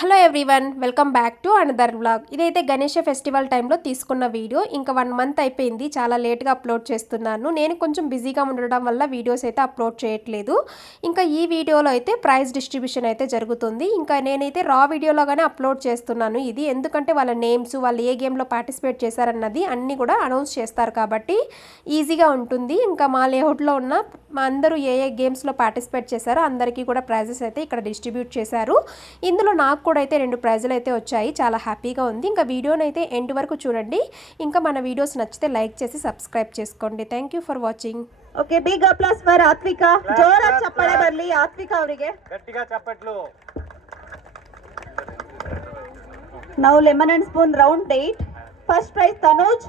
Hello everyone, welcome back to another vlog. ఇదైతే Ganesha festival టైంలో తీసుకున్న వీడియో. ఇంకా 1 మంత్ అయిపోయింది, చాలా లేట్గా అప్లోడ్ చేస్తున్నాను. నేను కొంచెం బిజీగా ఉండడం వల్ల వీడియోస్ అయితే అప్లోడ్ చేయట్లేదు. ఇంకా ఈ వీడియోలో అయితే ప్రైజ్ డిస్ట్రిబ్యూషన్ అయితే జరుగుతుంది. ఇంకా నేనైతే రా వీడియోలోగానే అప్లోడ్ చేస్తున్నాను ఇది, ఎందుకంటే వాళ్ళ నేమ్స్, వాళ్ళు ఏ గేమ్లో పార్టిసిపేట్ చేశారన్నది అన్నీ కూడా అనౌన్స్ చేస్తారు కాబట్టి ఈజీగా ఉంటుంది. ఇంకా మా లేఅవుట్లో ఉన్న అందరూ ఏ గేమ్స్లో పార్టిసిపేట్ చేశారో అందరికీ కూడా ప్రైజెస్ అయితే ఇక్కడ డిస్ట్రిబ్యూట్ చేశారు. ఇందులో నాకు కూడా అయితే 2 ప్రైజులు అయితే వచ్చాయి, చాలా హ్యాపీగా ఉంది. ఇంకా వీడియోని అయితే ఎండ్ వరకు చూడండి. ఇంకా మన వీడియోస్ నచ్చితే లైక్ చేసి సబ్స్క్రైబ్ చేసుకోండి. Thank you for watching. Okay, big applause for Atvika. జోరా ಚಪ್ಪಾಳೆ ಬರಲಿ ಆತ್ವಿಕ ಅವರಿಗೆ. ಗಟ್ಟಿగా ಚಪ್ಪಟ್ಲು. Now lemon and spoon round 8. First prize Tanuj.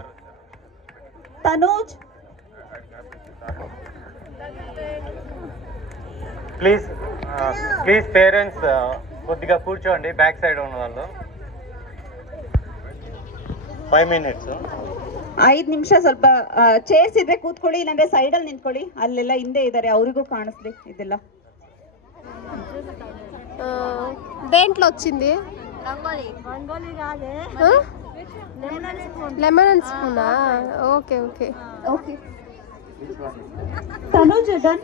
Please parents కొద్దిగా కూర్చోండి, బ్యాక్ సైడ్ ఉన్న వాళ్ళు. 5 minutes. 5 ನಿಮಿಷ ಸ್ವಲ್ಪ ಚೇರ್ಸ್ ಇದ್ರೆ ಕೂತ್ಕೊಳ್ಳಿ, ಇಲ್ಲಾಂದ್ರೆ ಸೈಡ್ ಅಲ್ಲಿ ನಿಂತ್ಕೊಳ್ಳಿ. ಅಲ್ಲೆಲ್ಲ ಹಿಂದೆ ಇದ್ದಾರೆ, ಅವರಿಗೂ ಕಾಣಿಸ್ಲಿ ಇದೆಲ್ಲ. దేంట్లో వచ్చింది? లెమన్ అండ్ స్పూనా? Okay okay okay. Tanuj done.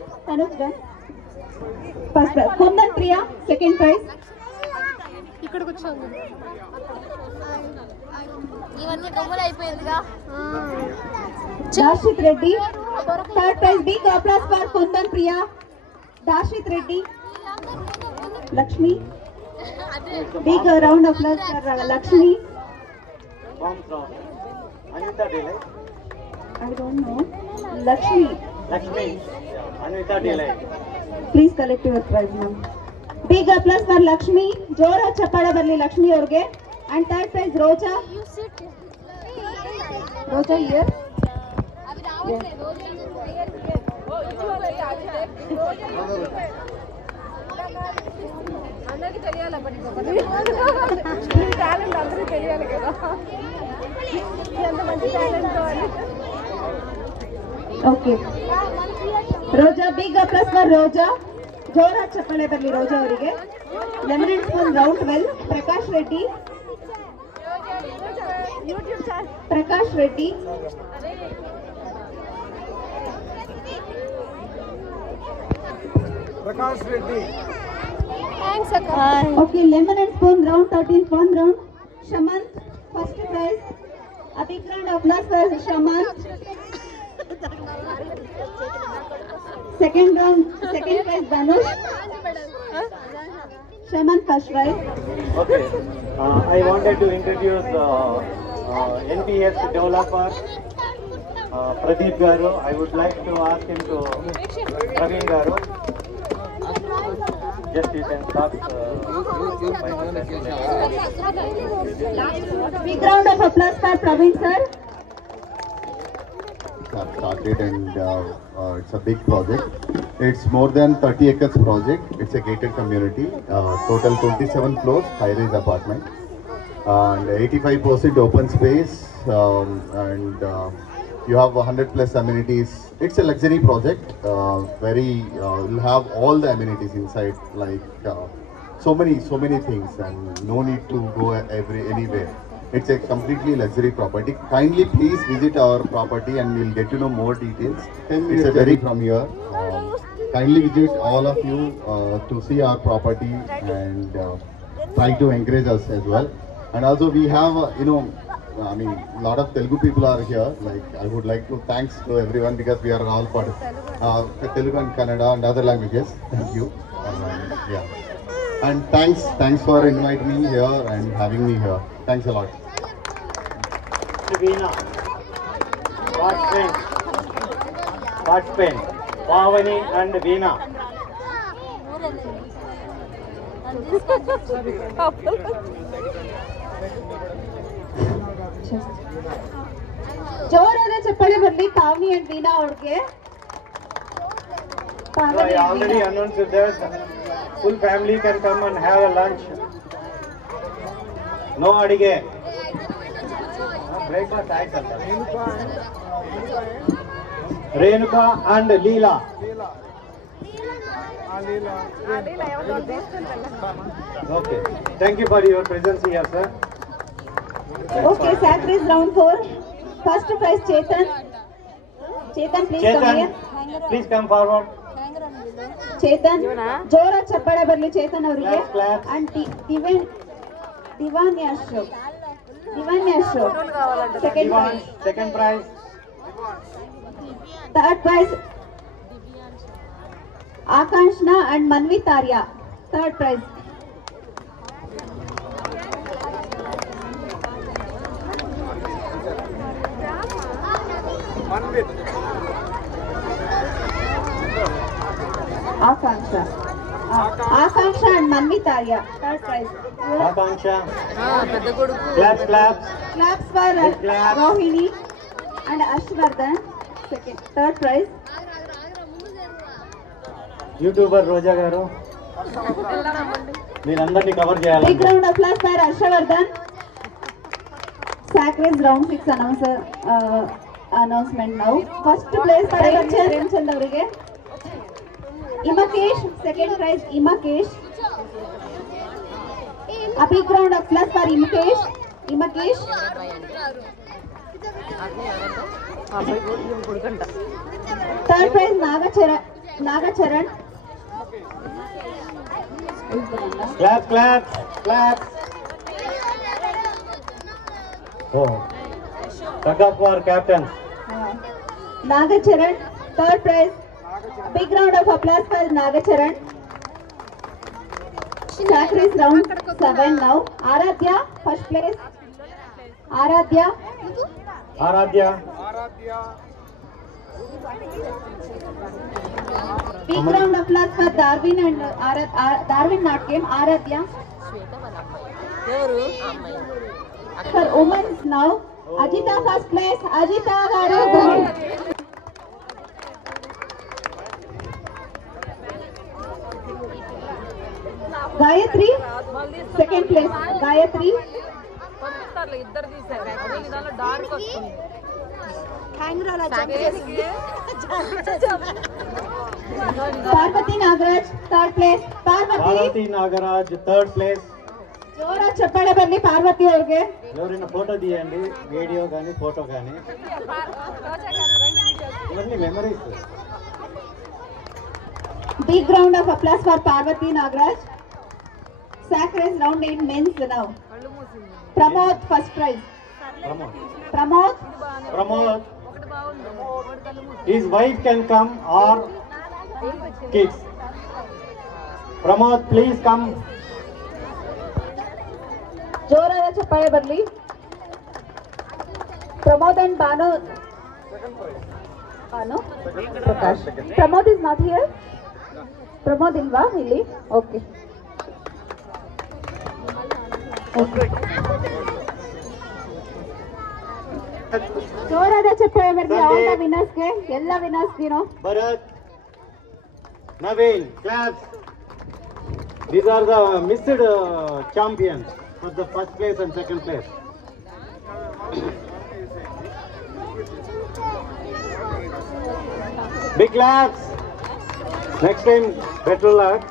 First prize Kundan Priya. Second prize ఇక్కడ కూర్చోండి. ఇవన్నీ గమ్ములు అయిపోయిందిగా. Darshit Reddy. Third prize big applause for Kundan Priya. Darshit Reddy. Lakshmi. Big round of applause for Lakshmi. Anita Delay. I don't know. Lakshmi. Anita Delay. Please collect your prize now. Big applause for Lakshmi. ಜೋರ ಚಪ್ಪಾಳೆ ಬರಲಿ ಲಕ್ಷ್ಮಿ ಅವ್ರಿಗೆ. And third prize Roja. Roja here. అందరికి తెలియాలి, talent అందరికి తెలియాలి కదా, ఎంత మంచి టాలెంట్ అని. Okay. Roja, big applause for Roja. ಜೋರ ಚಪ್ಪಾಳೆ ಬರಲಿ ರೋಜಾ ಅವರಿಗೆ. Lemon and spoon round 12. Prakash Reddy. Prakash Reddy. Thanks అక్క. Okay, lemon and spoon round 13th one round. Shamant, first prize. A big round of applause for Shamant. Second prize Dhanush. Shamant first prize. Okay. I wanted to introduce NPS developer Pradeep Garu. I would like to ask him to Praveen Garu. Just you can stop. Big round of applause for Praveen sir. Started and it's a big project. It's more than 30 acres project. It's a gated community. Total 27 floors, high-rise apartment, and 85% open space, and you have 100 plus amenities. It's a luxury project. You'll have all the amenities inside, like so many things, and no need to go anywhere. It's a completely luxury property. Kindly please visit our property and we'll get to know more details. It's a very from here. Kindly visit all of you to see our property and try to encourage us as well. And also we have, a lot of Telugu people are here. Like I would like to thanks to everyone because we are all part of Telugu and Kannada and other languages. Thank you. And thanks for inviting me here and having me here. Thanks a lot. Veena. Watch pen. Pavani and Veena. ಜೋರಾದ ಚಪ್ಪಾಳೆ ಬರಲಿ ಪಾವನಿ and Veena ಅವ್ರಿಗೆ. I already announced that full family can come and have a lunch. No ಅಡಿಗೆ. Breakfast ಆಯ್ತಲ್ಲ. Renuka and Leela. Okay. Thank you for your presence here, sir. Okay, sack race round 4. First prize Chetan. Chetan, please come Chetan, here. please come forward. Chetan ಜೋರ ಚಪ್ಪಾಳೆ ಬರ್ಲಿ ಚೇತನ್ ಅವರಿಗೆ Clap, clap. And Divanyash second Divan, prize second prize. Third prize Akanksha and Manvith Arya third prize Akanksha and Manvith Arya third prize Akanksha. Claps, claps. Claps for Big clap. Rohini and Harshavardhan third prize YouTuber Roja garu మీరందరినీ cover చేయాలి Big round of applause for Harshavardhan. Sack race round 6 announcement now. First place Premchand ಅವರಿಗೆ Imakesh, second prize Imakesh. A big round of applause for Imakesh. Third prize Nagacharan. Clap clap clap ఓ tug of war captain Nagacharan, third prize. Big round of applause for Nagacharan. Sack race round 7 now. Aradhya, first place. Aradhya. Aradhya Big round of applause for Darwin and Darwin not game. Aradhya. For women's now. Ajita first place. Ajita garu. Gayatri, second place. Gayatri. ఇద్దరు తీసారు దానిలో dark వస్తుంది Parvati Nagaraj, third place. Parvati. Parvati Nagaraj third place ಜೋರ ಚಪ್ಪಾಳೆ ಬರಲಿ ಪಾರ್ವತಿ ಅವ್ರಿಗೆ. ఎవరైనా photo తీయండి వీడియో కానీ ఫోటో కానీ ఇవన్నీ memories Big round of applause for Parvati Nagaraj. Sack race round 8 men's now. Pramod first prize. Pramod. Pramod his wife can come or kids Pramod please come ಜೋರಾದ ಚಪ್ಪಾಳೆ ಬರಲಿ. Pramod and Banu. Banu. Prakash. Pramod is not here. Pramod ilva ಇಲ್ಲಿ. Okay. ಜೋರಾದ ಚಪ್ಪಾಳೆ ಬರಲಿ all the winners ಗೆ ಎಲ್ಲ winners ಗಿರೋ. Bharat, Naveen, claps. These are the missed champions for the first place and second place. Big claps. Next time, better luck.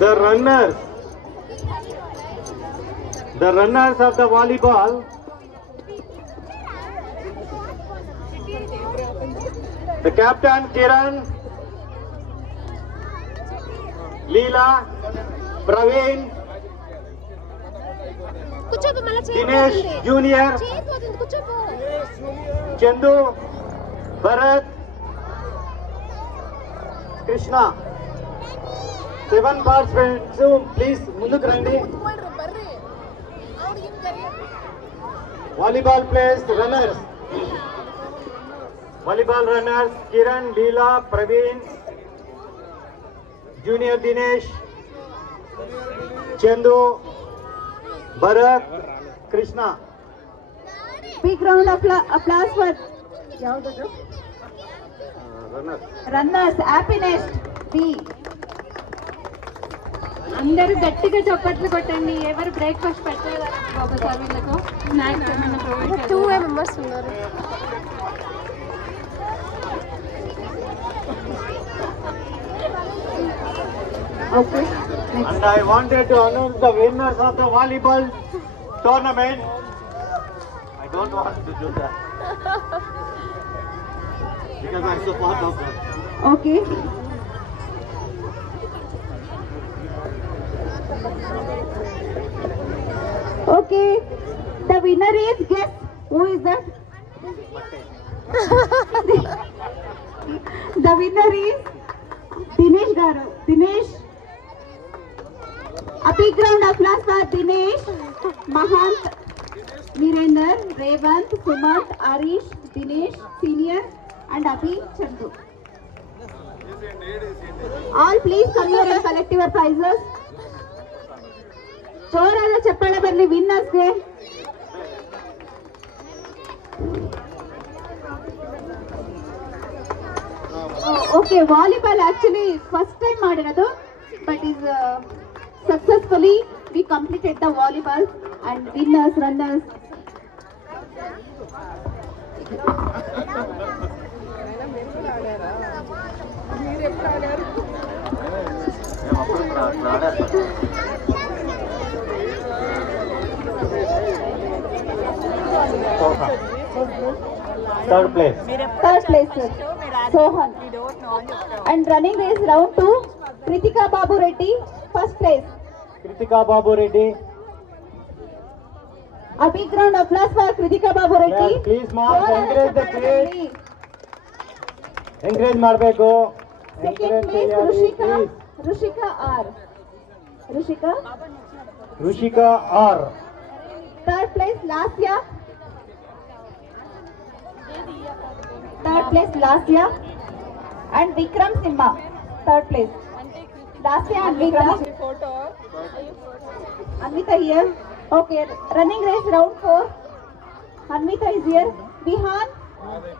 The runners of the volleyball. The captain Kiran, Leela, Praveen, Dinesh Junior, Chandu, Bharat, Krishna. 7 participants, please munduku randi. Volleyball players, runners. Volleyball runners, Kiran, Leela, Praveen, Junior Dinesh, Chandu, Bharat, Krishna. Big round of applause for runners. Happiness B. అందరూ గట్టిగా చప్పట్లు కొట్టండి. ఎవరు breakfast పెట్టలేదు ఒకసారి వీళ్ళకు snacks ఏమైనా provide 2 members ఉన్నారు. Okay. Next. And I wanted to announce the winners of the volleyball tournament. I don't want to do that because I'm so part of that. Okay. Okay. The winner is, guess who is that? The winner is Dinesh Garu. Dinesh. A big round of applause for Dinesh, Mahant, Virender, Revant, Sumant, Arish, Dinesh, Senior, and Abhi Chandu. All please come here and collect your prizes. ಜೋರಾದ ಚಪ್ಪಾಳೆ ಬರಲಿ ವಿನ್ನರ್ಸ್ಗೆ. Okay, volleyball actually first time ಮಾಡಿರೋದು, but is successfully we completed the volleyball and winners runners. Third place. Third place, sir. Sohan. And running race round 2, Kritika Babu Reddy, first place. Kritika Babu Reddy. A big round of applause for Kritika Babu Reddy. Yes, please, ma'am, ಜೋರಾದ encourage the ಚಪ್ಪಾಳೆ kids. ಬರಲಿ. Encourage ಮಾಡಬೇಕು. Second place, Rushika R. Rushika R. Third place, Lasya. And Vikram Simha. Third place. Lasya and Vikram. Anvita here. Okay, running race round 4. Anvita is here. Vihan.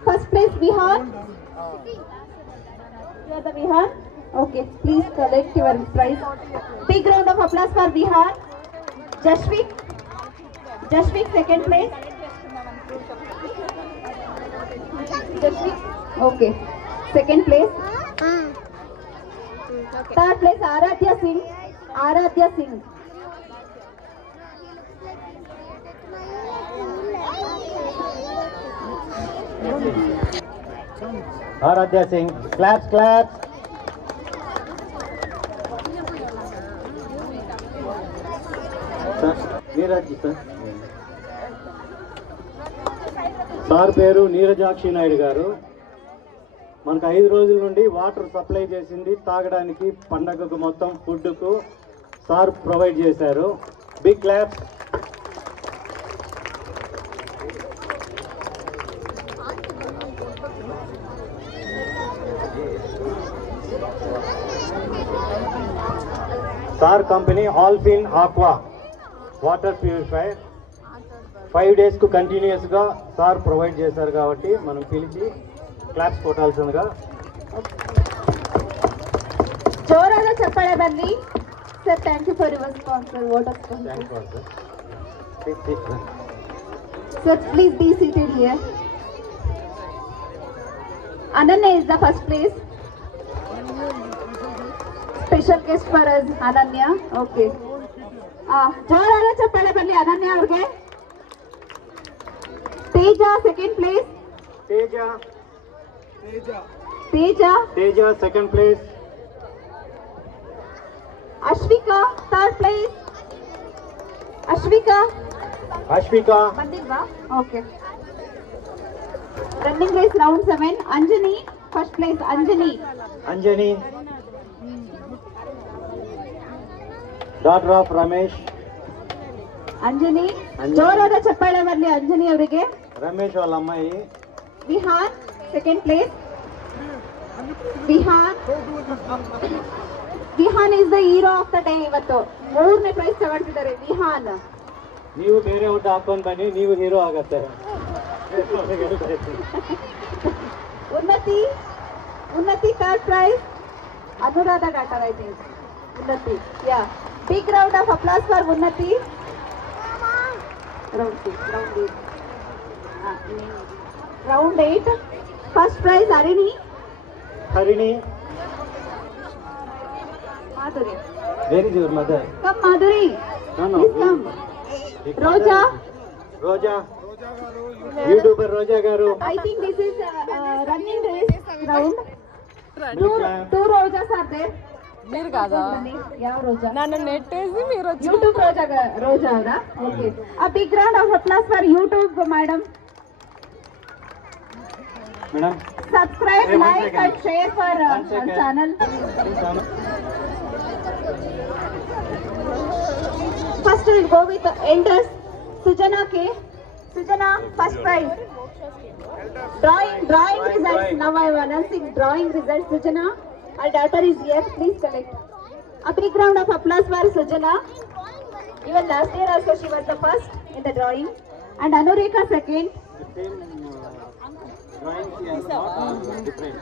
First place, Vihan. You are the Vihan. Okay, please collect your prize. Big round of applause for Vihan. Jashvik, second place. Jashvik, okay, second place. Third place, Aradhya Singh. Aradhya Singh. Claps. Neeraj sir పేరు నీరజాక్షి నాయుడు గారు. మనకు 5 రోజుల నుండి water supply చేసింది, తాగడానికి, పండగకు మొత్తం ఫుడ్కు సార్ ప్రొవైడ్ చేశారు. Big claps. Sir company Alfin aqua water purifier 5 డేస్కు కంటిన్యూస్గా సార్ ప్రొవైడ్ చేశారు కాబట్టి మనం పిలిచి క్లాప్స్ కొట్టాల్సిందిగా. జోరాగా చెప్పాలి Bunny sir. Thank you for your sponsor, water thank sponsor. You Sir, please be seated here. Ananya is the first place. Special guest for us, Ananya. Okay. ಜೋರಾದ ಚಪ್ಪಾಳೆ ಬರಲಿ ಅನನ್ಯ ಅವ್ರಿಗೆ. Teja second place. Teja second place. Ashvika third place. Ashvika ಬಂದಿಲ್ವಾ? Okay. Running race round 7, Anjani first place. Anjani daughter of Ramesh. Anjani ಜೋರಾದ ಚಪ್ಪಾಳೆ ಬರಲಿ ಅಂಜನಿ ಅವರಿಗೆ. ರಮೇಶ್ వాళ్ళ ಅಮ್ಮಾಯಿ. Vihaan second place. Vihaan is the hero of the day. ಇವತ್ತು 3ನೇ ಪ್ರೈಸ್ ತಗೊಂಡಿದ್ದಾರೆ ವಿಹಾನ್. ನೀವು ಬೇರೆ ಊಟ ಹಾಕೊಂಡು ಬನ್ನಿ, ನೀವು ಹೀರೋ ಆಗತ್ತೆ. Unnati third prize. Anuradha daughter I think. Unnati, yeah. Big round of applause for Unnati. Round 8 first prize Harini. Madhuri. Where is your mother? Come, Madhuri. No. Please come. Roja. Roja. YouTuber Roja garu. I think this is running race round. Two Rojas are there. మీరు కాదా Yeah, Roja. నన్ను నెట్టేసి మీరు వచ్చి YouTube Roja, right? Okay. A big round of applause for YouTube, madam. Madam. Subscribe, Hey, one like, second. and share for One our second. channel. Please on. First we'll go with the elders. Sujana K. Sujana, first prize. Drawing results. drawing. Now I am announcing drawing results. Sujana, our daughter is here. Please collect. A big round of applause for Sujana. Even last year also she was the first in the drawing. And Anureka second. Drawing is not different.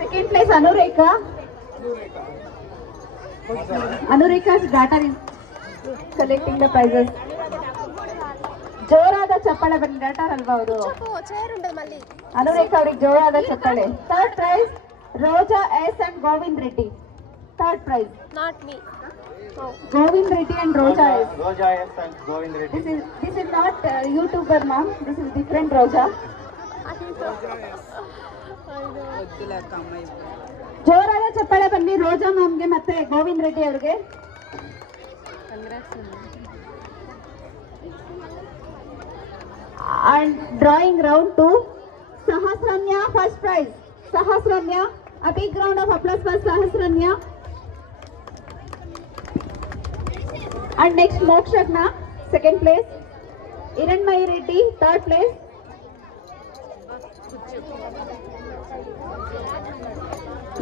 Second place Anureka. Anureka's daughter is collecting the prizes. ಜೋರಾದ ಚಪ್ಪಾಳೆ ಬನ್ನಿ, daughter ಅಲ್ವಾ ಅವರು? ಅನುರೇಖ ಅವ್ರಿಗೆ ಜೋರಾದ ಚಪ್ಪಾಳೆ. Third prize Roja S and Govind Reddy. Third prize not me. Govind Reddy and Roja S. Roja S and Govind Reddy. This is not YouTuber ma'am. This is different Roja. ಜೋರಾದ ಚಪ್ಪಾಳೆ ಬನ್ನಿ ರೋಜಾ ಮ್ಯಾಮ್ಗೆ ಮತ್ತೆ ಗೋವಿಂದ್ ರೆಡ್ಡಿ ಅವ್ರಿಗೆ. And drawing round 2, Sahasranya first prize. Sahasranya, a big round of applause for Sahasranya. And next Mokshagna, second place. Iranmai Reddy, third place.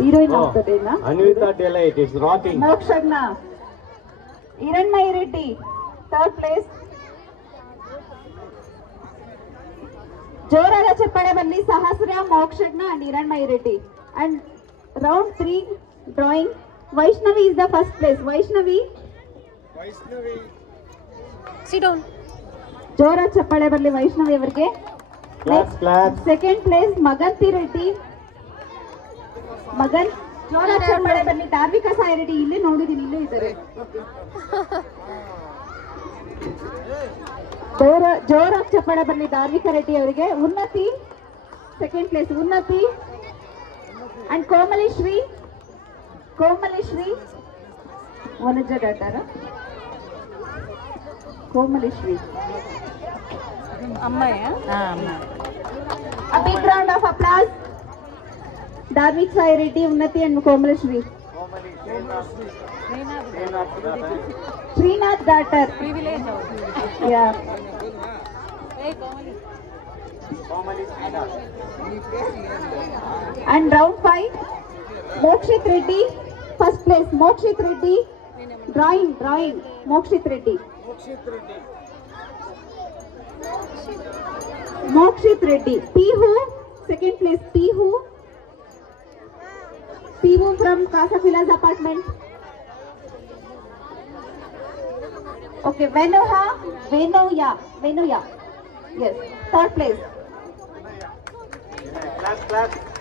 Heroine ಆಗ್ತದೇನಾ? Anvita Delight is rocking. Mokshagna. Iranmai Reddy, third place. ಜೋರಾದ ಚಪ್ಪಾಳೆ ಬನ್ನಿ Sahasra, Mokshagna and Hiranmayi Reddy. And round 3 drawing Vaishnavi is the first place. Vaishnavi sit down. ಜೋರಾದ ಚಪ್ಪಾಳೆ ಬರಲಿ ವೈಷ್ಣವಿ ಅವರಿಗೆ. Clap. Second place Maganti Reddy. ಮಗನ್ ಜೋರಾದ ಚಪ್ಪಾಳೆ ಬರಲಿ. ಧಾರ್ಮಿಕ ಸಾಯಿ ರೆಡ್ಡಿ ಇಲ್ಲೇ ನೋಡಿದೀನಿ, ಇಲ್ಲೇ ಇದ್ದಾರೆ. ಜೋರಾಗಿ ಚಪ್ಪಾಳೆ ಬರಲಿ ಧಾರ್ಮಿಕ ರೆಡ್ಡಿ ಅವರಿಗೆ. ಉನ್ನತಿ ಸೆಕೆಂಡ್ ಪ್ಲೇಸ್. ಉನ್ನತಿ ಅಂಡ್ ಕೋಮಲೇಶ್ವರಿ ವನಜ ಡಾಟಾರ ಕೋಮಲೇಶ್ವರಿ అమ్మాయి A big round of applause. ಧಾರ್ಮಿಕ್ Sai Reddy, Unnati and Komaleshwari. Srinath daughter. Privilege Yeah. And round 5, Mokshit Reddy, first place. Mokshit Reddy, drawing. Mokshit Reddy. Pihu, second place. Pihu from Casa Filas apartment. Okay, Venuya. Yes, third place.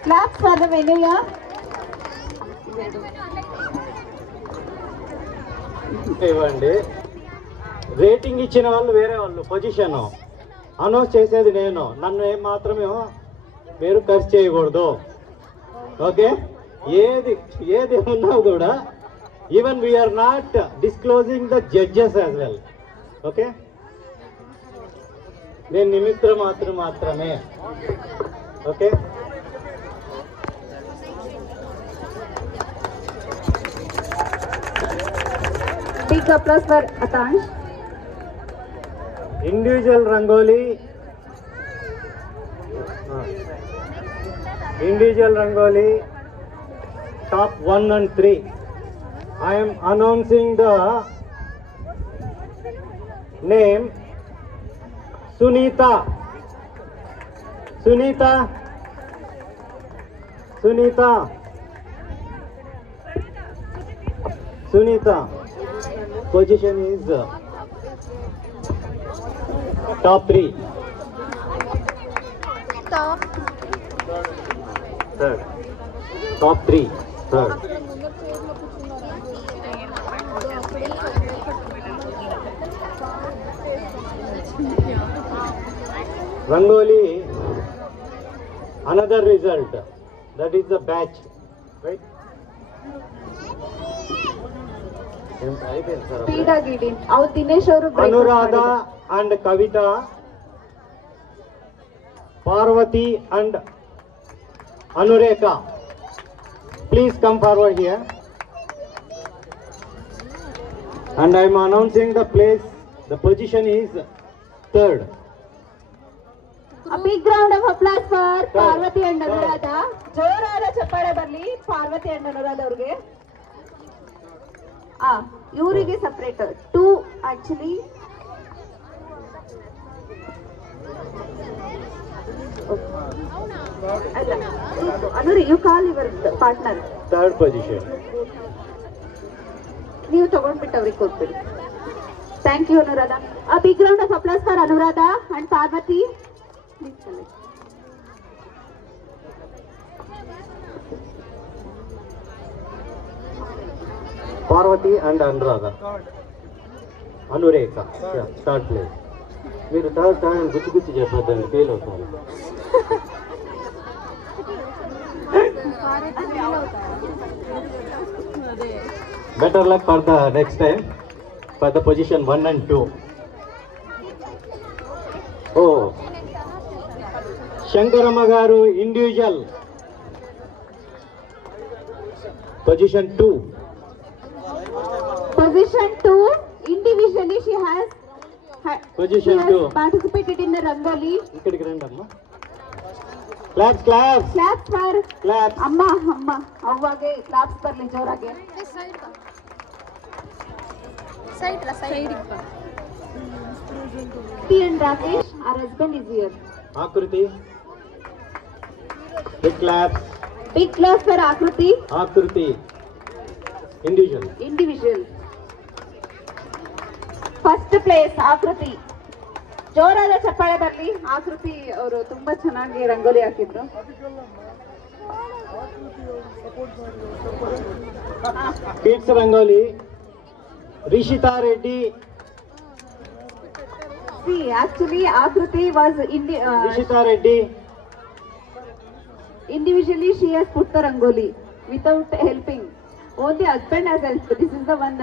Clap for the Venuya. ఇవ్వండి. Rating ఇచ్చిన వాళ్ళు వేరే వాళ్ళు, position announce చేసేది నేను. నన్ను ఏం మాత్రమే మీరు ఖర్చు చేయకూడదు. ఓకే, ఏది ఉన్నా కూడా even we are not disclosing the judges as well. Okay, నేను నిమిత్తం మాత్రమే. Okay, Big applause for Atansh. individual rangoli top 1 and 3. I am announcing the name Sunita. Position is top 3. third. Top 3, third. Rangoli, another result. That is the batch, right? Speed ಆಗಿಡಿ. ಅವ್ರು ದಿನೇಶ್ ಅವರು Anuradha and Kavita, Parvati and Anurekha. Please come forward here. And I am announcing the place. The position is third. A big round of applause for Parvathi and Anuradha. ಜೋರಾದ ಚಪ್ಪಾಳೆ ಬರ್ಲಿ Parvati and Anuradha ಅವ್ರಿಗೆ. ಇವರಿಗೆ separate 2 actually. ಅಲ್ಲ Anuri you call your partner. Third position. ನೀವು ತಗೊಂಡ್ಬಿಟ್ಟು ಅವ್ರಿಗೆ ಕೊಟ್ಬಿಡಿ. Thank you Anuradha. A big round of applause for Anuradha and Parvati. Please collect. Parvati and Anuradha. Anurekha. Yeah, third place. మీరు థర్డ్ టైం గుచ్చి చెప్పొద్దండి, fail అవుతారు. Better luck for the next time for the position 1 and 2. Oh, Shankarama garu individual position 2. Position 2 individually she has Position 2. participated in the Rangoli. ఇక్కడికి రండి అమ్మా. Claps, claps, Claps for claps. ಅಮ್ಮ ಅವ್ವಾಗೆ claps ಬರ್ಲಿ ಜೋರಾಗೆ. And Rakesh, our husband is here. Akruti. Big claps. Big claps for Akruti. Akruti. Individual. First place ಆಕೃತಿ. ಜೋರಾದ ಚಪ್ಪಾಳೆ ಬರ್ಲಿ. ಆಕೃತಿ ಅವರು ತುಂಬಾ ಚೆನ್ನಾಗಿ ರಂಗೋಲಿ ಹಾಕಿದ್ರು. Kids Rangoli. Rishita Reddy. See, actually Akruti was Rishita Reddy. individually she has put the rangoli without helping. Only husband has helped. This is the one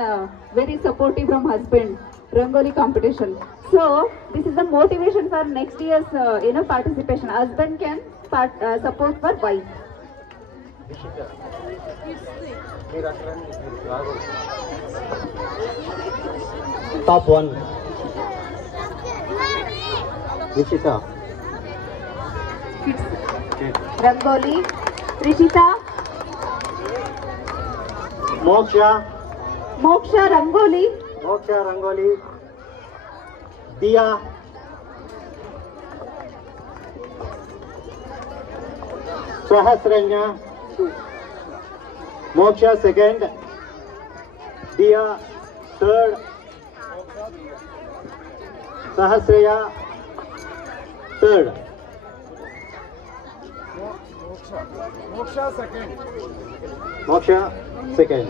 very supportive from husband. Rangoli competition. So this is the motivation for next year's participation. Husband can support for wife. Top 1. Rishita. Rangoli. Rishita. Moksha Rangoli. Moksha Rangoli. Diya. Sahasranya. Moksha second. Diya third. Sahasraya third. Moksha second.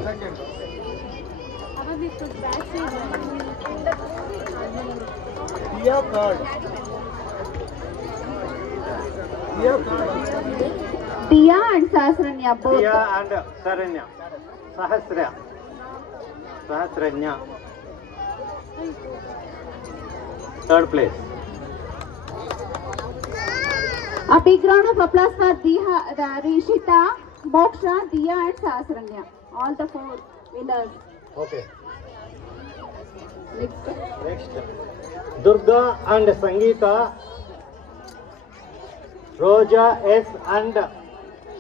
Diya and Sahasranya both. Diya and Saranya. Sahasranya. Third place. A big round of applause for Rishita, Moksha, Diya and Sahasranya. All the 4 winners. Okay. Next. Durga and Sangeeta. Roja S and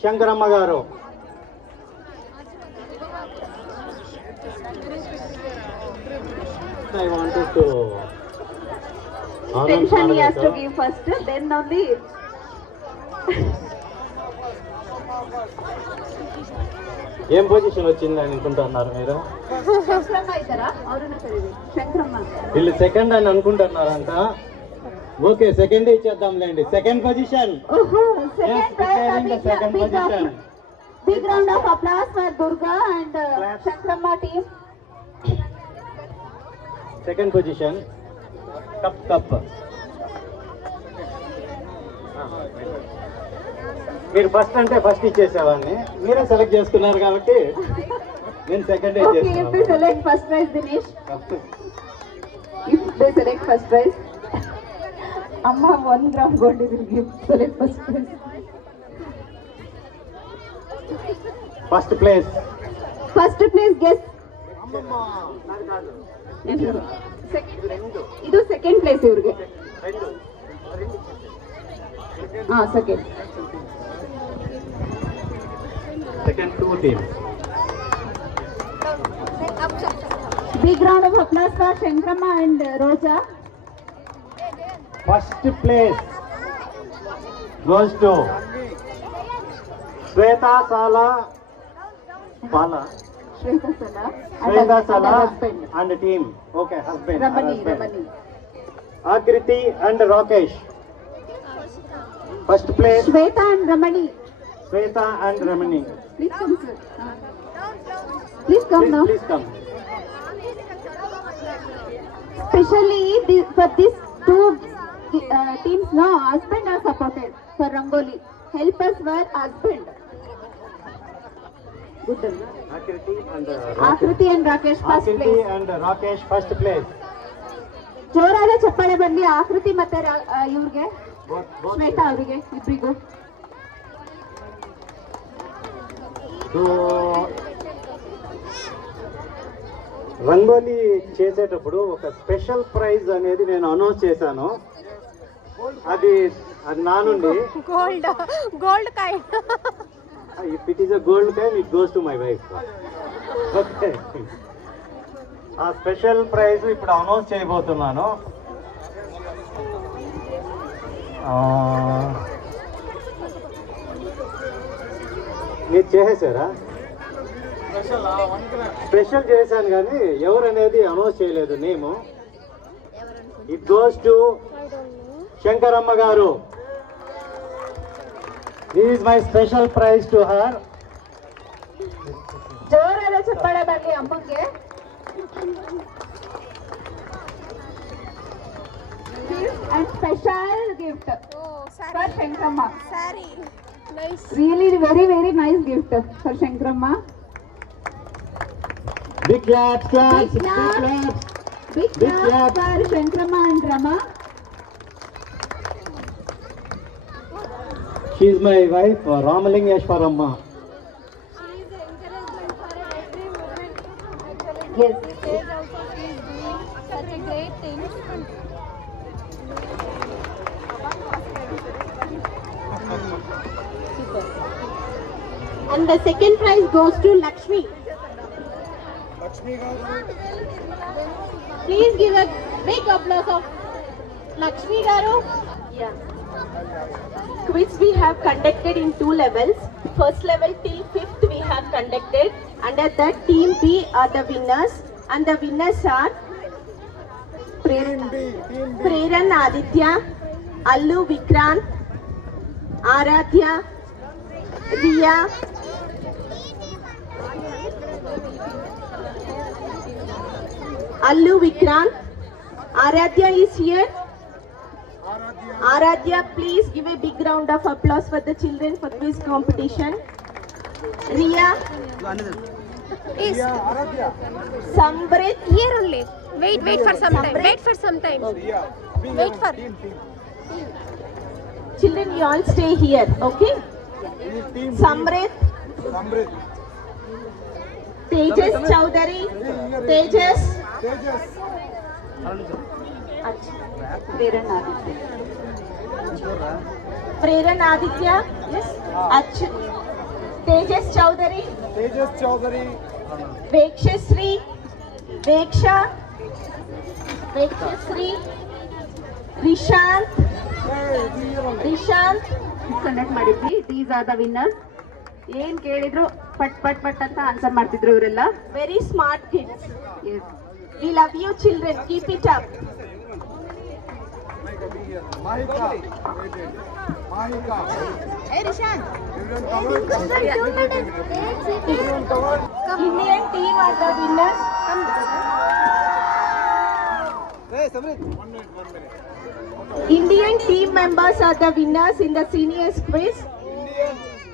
Shankarama garu. I wanted to Attention he has to give first, then only. ఏం position వచ్చింది అని అనుకుంటున్నారు మీరు? శంకరమ్మ ఇద్దరా? అవును కరీది. శంకరమ్మ. వీళ్ళు second అని అనుకుంటున్నారంట. ఓకే సెకండ్ ఇచ్చేద్దాంలేండి. Second position. Oh, second Yes, prize. declaring the second position. Big round of applause for Durga and Claps. Shankramma team. Second position. Cup మీరు ఫస్ట్ అంటే ఫస్ట్ ఇచ్చేసేవాడిని, మీరే సెలెక్ట్ చేసుకున్నారు కాబట్టి నేను సెకండ్ Okay, if they ఇచ్చేస్తాను. select first prize, Dinesh. If they select first prize, Amma 1 gram gold will give. Select first prize. First place. First place guess. ಇದು second place ಇವ್ರಿಗೆ. ಹಾ second. Second 2 team. Big round of applause for Shankramma and Roja. First place goes to Shweta Sala Bala Shweta Sala Shweta and Sala her husband. And team. Okay, husband Ramani. Akriti and Rakesh. First place Shweta and Ramani. Shweta and Ramani. Please come sir. Please come now. Please come. Especially for these two teams now, husband are supported for Rangoli. Help us for husband. Good. Akriti and Akriti and Rakesh first Akriti place. And Rakesh first place. ಜೋರಾದ ಚಪ್ಪಾಳೆ ಬರಲಿ ಆಕೃತಿ ಮತ್ತೆ ಇವ್ರಿಗೆ ಶ್ವೇತಾ ಅವರಿಗೆ ಇಬ್ಬರಿಗೂ. రంగోలీ చేసేటప్పుడు ఒక స్పెషల్ ప్రైజ్ అనేది నేను అనౌన్స్ చేశాను. అది నా నుండి. Gold kind. If it is a gold coin it goes to my wife. Okay, ఆ స్పెషల్ ప్రైజ్ ఇప్పుడు అనౌన్స్ చేయబోతున్నాను. మీరు చేసేసారా? స్పెషల్ చేశాను కానీ ఎవరు అనేది అనౌన్స్ చేయలేదు నేము. It goes to Shankaramma garu. This is my special prize to her. ಜೋರಾದ ಚಪ್ಪಾಳೆ ಬರಲಿ ಅಮ್ಮಂಗೆ. And special gift for Shankramma. Sorry nice. Really very very nice gift for Shankramma. Big claps, claps, Big big claps. claps. Big Big clap clap. for Shankramma and Rama. She is my wife, Ramalingeshwaramma. She is an encouragement for every woman. Actually, Yes. this age also she is doing such a great thing. And the second prize goes to Lakshmi. Please give a big applause of Lakshmi Garu. Yeah. Quiz we have conducted in 2 levels. First level till 5th we have conducted. Under that team B are the winners and the winners are Preran Aditya, Allu Vikrant, Aradhya, Riya, Allu Vikrant. Aradhya is here. Aradhya, please give a big round of applause for the children for quiz competition. Riya, Is Samrit, here only. Wait for some time. Wait for some time. Wait for. children you all stay here, okay? Samrit, Tejas Chowdhury, Tejas, Preran Aditya, yes, Tejas Chowdhury, Vekshasri, Veksha, Rishant, connect ಮಾಡಿದ್ವಿ. These are the winners. ಏನ್ ಕೇಳಿದ್ರು ಪಟ್ ಪಟ್ ಪಟ್ ಅಂತ answer ಮಾಡ್ತಿದ್ರು ಇವರೆಲ್ಲ. very smart kids. Yes. We love you children, keep it up. Indian team are the winners. Indian team members are the winners in the seniors quiz.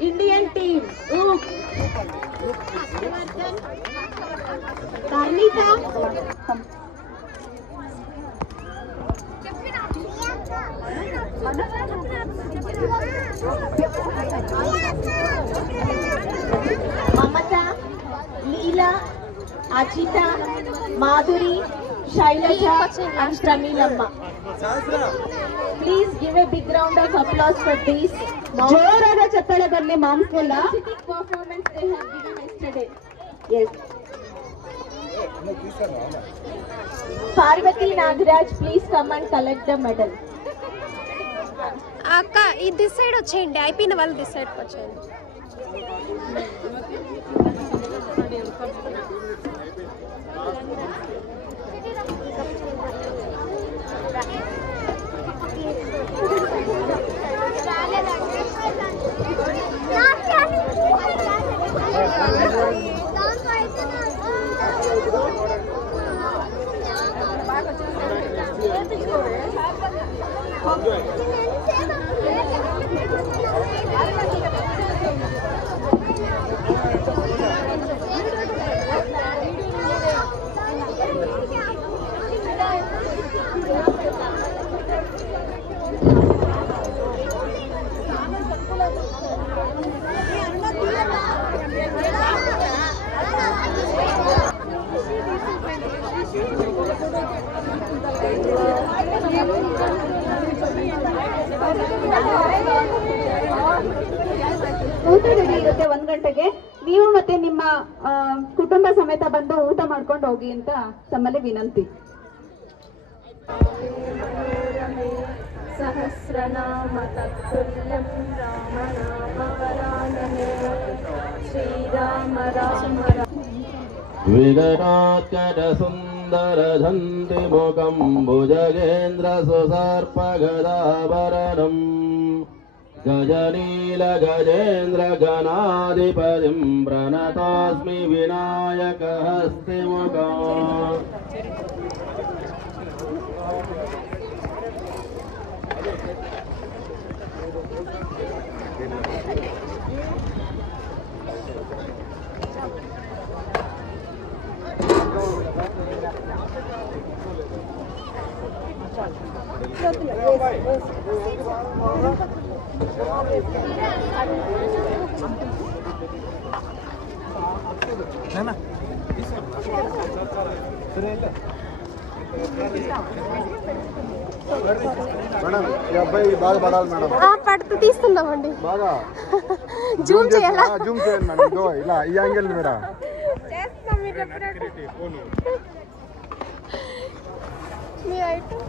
Indian team. Ooh. Karnita. Mamata, Leela, Ajita, Madhuri, Shailaja and Pramilamma. Please give a big round of applause for these. ಜೋರಾದ ಚಪ್ಪಾಳೆ ಬರಲಿ ಮಾಮ್ಸ್ಗೆಲ್ಲ. Performance they have given yesterday. Yes. Parvati Nagaraj, please come and collect the medal. అక్క ఈ this side వచ్చేయండి, అయిపోయిన వాళ్ళు this సైడ్కి వచ్చేయండి. ಊಟ ರೆಡಿ ಇರುತ್ತೆ 1 ಗಂಟೆಗೆ. ನೀವು ಮತ್ತೆ ನಿಮ್ಮ ಕುಟುಂಬ ಸಮೇತ ಬಂದು ಊಟ ಮಾಡ್ಕೊಂಡು ಹೋಗಿ ಅಂತ ತಮ್ಮಲ್ಲಿ ವಿನಂತಿ. ಸಹಸ್ರನಾಮ ತತ್ಪುಲ್ಯಂ ರಾಮನಾಮವರಾನನೆ ಶ್ರೀರಾಮ ರಾಮ ವಿಗಣಾತ್ಕಟ ಸುಂದರ ಧಂತಿ ಮುಖಂ ಭುಜಗೇಂದ್ರ ಸುಸರ್ಪಗದಾಭರಣಂ ಗಜನೀಲ ಗಜೇಂದ್ರ ಗಣಾಧಿಪತಿಂ ಪ್ರಣತಾಸ್ಮಿ ವಿನಾಯಕ ಹಸ್ತಿ ಮುಖಂ. మేడం ఈ అబ్బాయి బాగా పడాలి మేడం. పడుతూ తీస్తున్నామండి, బాగా జూమ్ చేయాలా? జూమ్ చేయండి మేడం. ఇదో ఇలా ఈ యాంగిల్ మీరా మీ ఐటమ్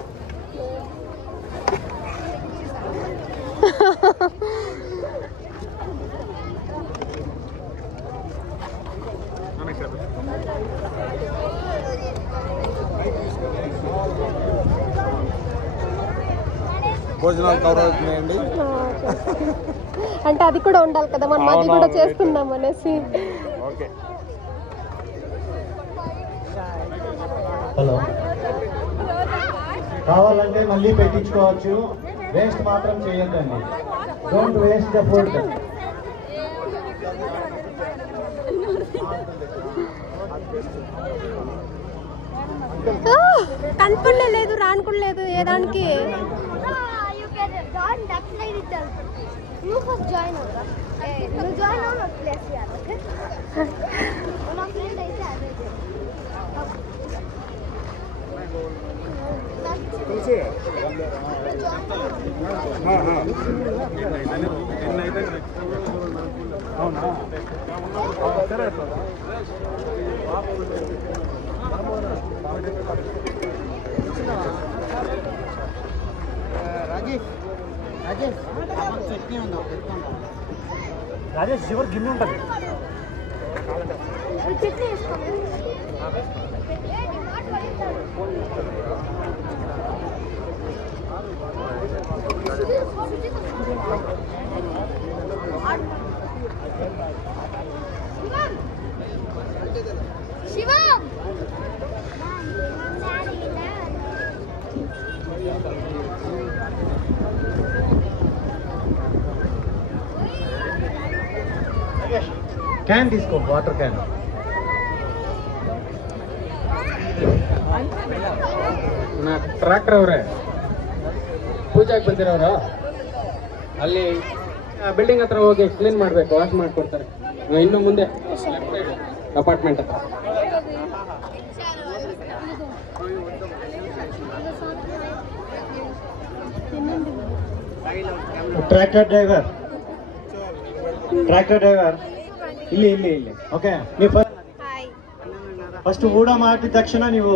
భోజనాలు కవర్ అవుతున్నాయండి. అంటే అది కూడా ఉండాలి కదా, మనం అది కూడా చేస్తున్నాం అనేసి. ఓకే. హలో, కావాలంటే మళ్ళీ పెట్టించుకోవచ్చు, వేస్ట్ మాత్రం చేయొద్దండి. Don't waste the food. కనపడలేదు, రానుకోలేదు ఏదానికి. రాజేష్ చివరి గిన్నె ఉంటుంది. చట్నీ వేసుకోండి. క్యాన్ తీసుకో, వాటర్ క్యాన్. ಟ್ರ್ಯಾಕ್ಟರ್ ಅವರೇ ಪೂಜೆಗೆ ಬಂದಿರೋರು ಅಲ್ಲಿ ಬಿಲ್ಡಿಂಗ್ ಹತ್ರ ಹೋಗಿ ಕ್ಲೀನ್ ಮಾಡಬೇಕು, ವಾಶ್ ಮಾಡಿಕೊಡ್ತಾರೆ. ಇನ್ನು ಮುಂದೆ ಅಪಾರ್ಟ್ಮೆಂಟ್ ಹತ್ರ. ಟ್ರ್ಯಾಕ್ಟರ್ ಡ್ರೈವರ್ ಇಲ್ಲಿ ಓಕೆ. ನೀವು ಫಸ್ಟ್ ಊಟ ಮಾಡಿದ ತಕ್ಷಣ ನೀವು